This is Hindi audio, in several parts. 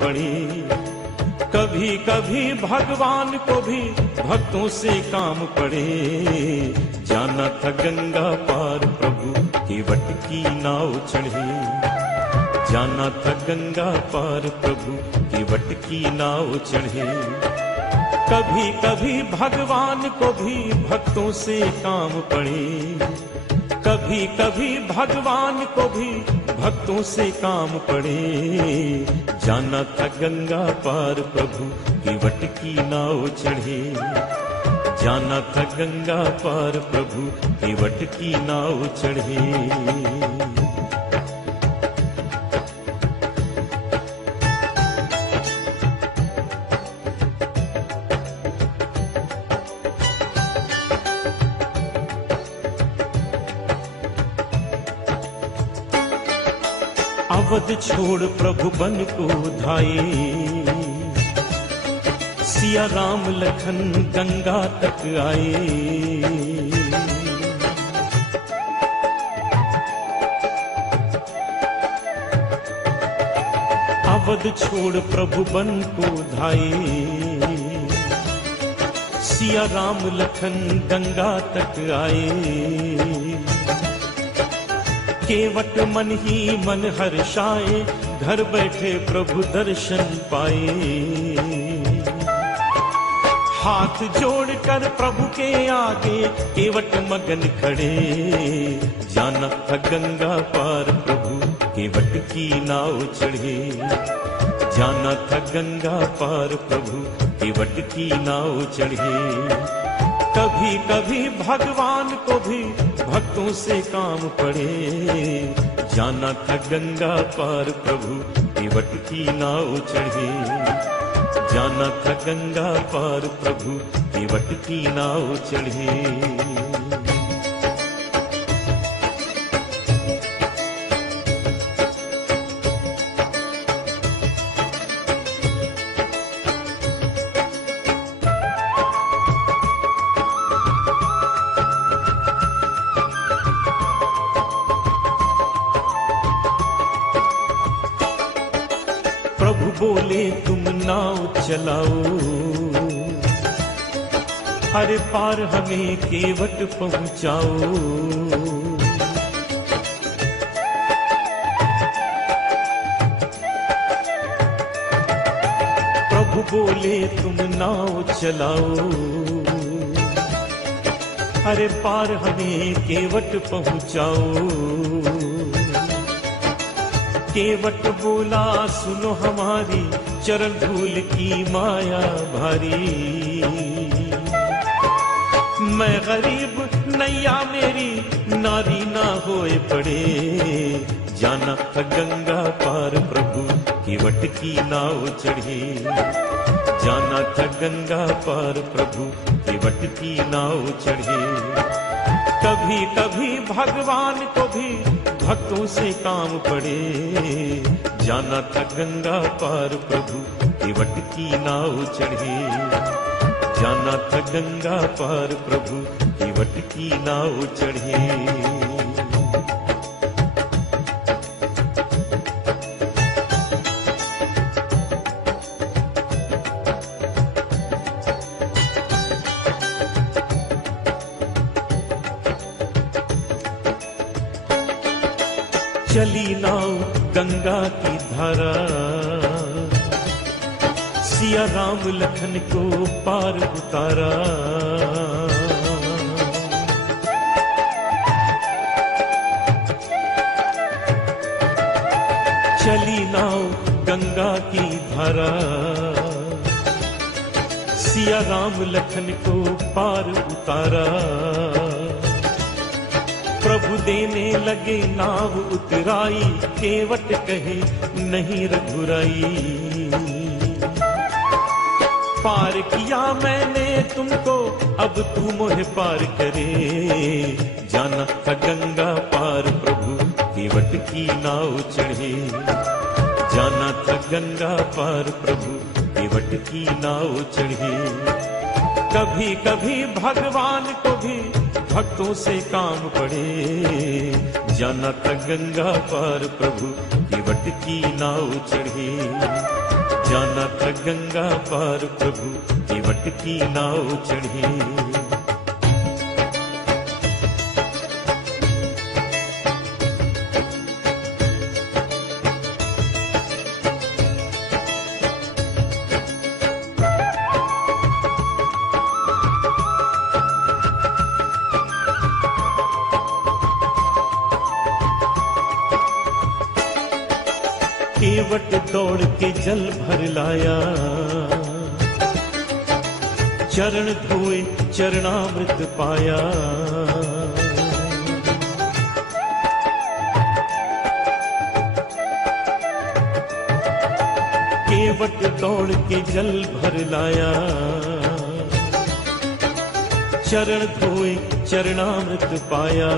पड़े। कभी कभी भगवान को भी भक्तों से काम पड़े। जाना था गंगा पार प्रभु केवट की नाव चढ़े। जाना था गंगा पार प्रभु केवट की नाव चढ़े। कभी कभी भगवान को भी भक्तों से काम पड़े। कभी कभी भगवान को भी भक्तों से काम पड़े। जाना था गंगा पार प्रभु केवट की नाव चढ़े। जाना था गंगा पार प्रभु केवट की नाव चढ़े। अवध छोड़ प्रभु बन को धाये। सिया राम लखन गंगा तक आए। अवध छोड़ प्रभु बन को धाये। सिया राम लखन गंगा तक आए। केवट मन ही मन हर्षाए। घर बैठे प्रभु दर्शन पाए। हाथ जोड़कर प्रभु के आगे केवट मगन खड़े। जाना था गंगा पार प्रभु केवट की नाव चढ़े। जाना था गंगा पार प्रभु केवट की नाव चढ़े। कभी कभी भगवान को भी भक्तों से काम पड़े। जाना था गंगा पार प्रभु केवट की नाव चढ़े। जाना था गंगा पार प्रभु केवट की नाव चढ़े। प्रभु बोले तुम नाव चलाओ। हर पार हमें केवट पहुंचाओ। प्रभु बोले तुम नाव चलाओ। हर पार हमें केवट पहुंचाओ। केवट बोला सुनो हमारी चरण धूल की माया भारी। मैं गरीब नैया मेरी नारी ना होए पड़े। जाना था गंगा पार प्रभु केवट की नाव चढ़े। जाना था गंगा पार प्रभु केवट की नाव चढ़े। कभी कभी भगवान को भी भक्तों से काम पड़े। जाना था गंगा पार प्रभु केवट की नाव चढ़े। जाना था गंगा पार प्रभु केवट की नाव चढ़े। चली नाव गंगा की धारा। सिया राम लखन को पार उतारा। चली नाव गंगा की धारा। सिया राम लखन को पार उतारा। प्रभु देने लगे नाव उतराई। केवट कहे नहीं रघुराई। पार किया मैंने तुमको अब तू मोहे पार करे। जाना था गंगा पार प्रभु केवट की नाव चढ़े। जाना था गंगा पार प्रभु केवट की नाव चढ़े। कभी कभी भगवान को भी भक्तों से काम पड़े। जाना था गंगा पार प्रभु केवट की नाव चढ़े। था गंगा पार प्रभु केवट की नाव चढ़े। केवट दौड़ के जल भर लाया, चरण धोए चरणामृत पाया। केवट दौड़ के जल भर लाया, चरण धोए चरणामृत पाया।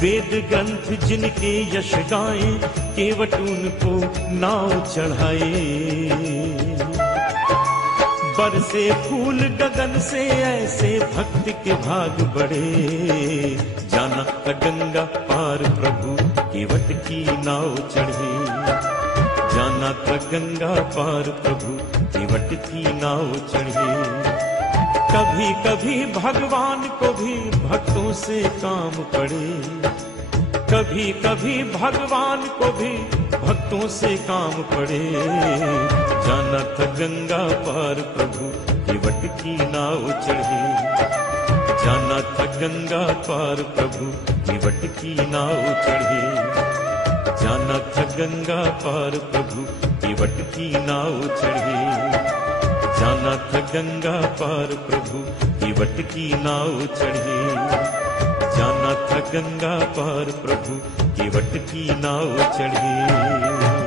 वेद ग्रंथ जिनके यश गाए, केवट उनको नाव चढ़ाए। बरसे फूल गगन से ऐसे भक्त के भाग बढ़े। जाना था गंगा पार प्रभु केवट की नाव चढ़े। जाना था गंगा पार प्रभु केवट की नाव चढ़े। कभी कभी भगवान को भी भक्तों से काम पड़े। कभी कभी भगवान को भी भक्तों से काम पड़े। जाना था गंगा पार प्रभु केवट की नाव चढ़े। जाना था गंगा पार प्रभु केवट की नाव चढ़े। जाना था गंगा पार प्रभु केवट की नाव चढ़े। जाना था गंगा पार प्रभु केवट की नाव चढ़े। जाना था गंगा पार प्रभु केवट की नाव चढ़े।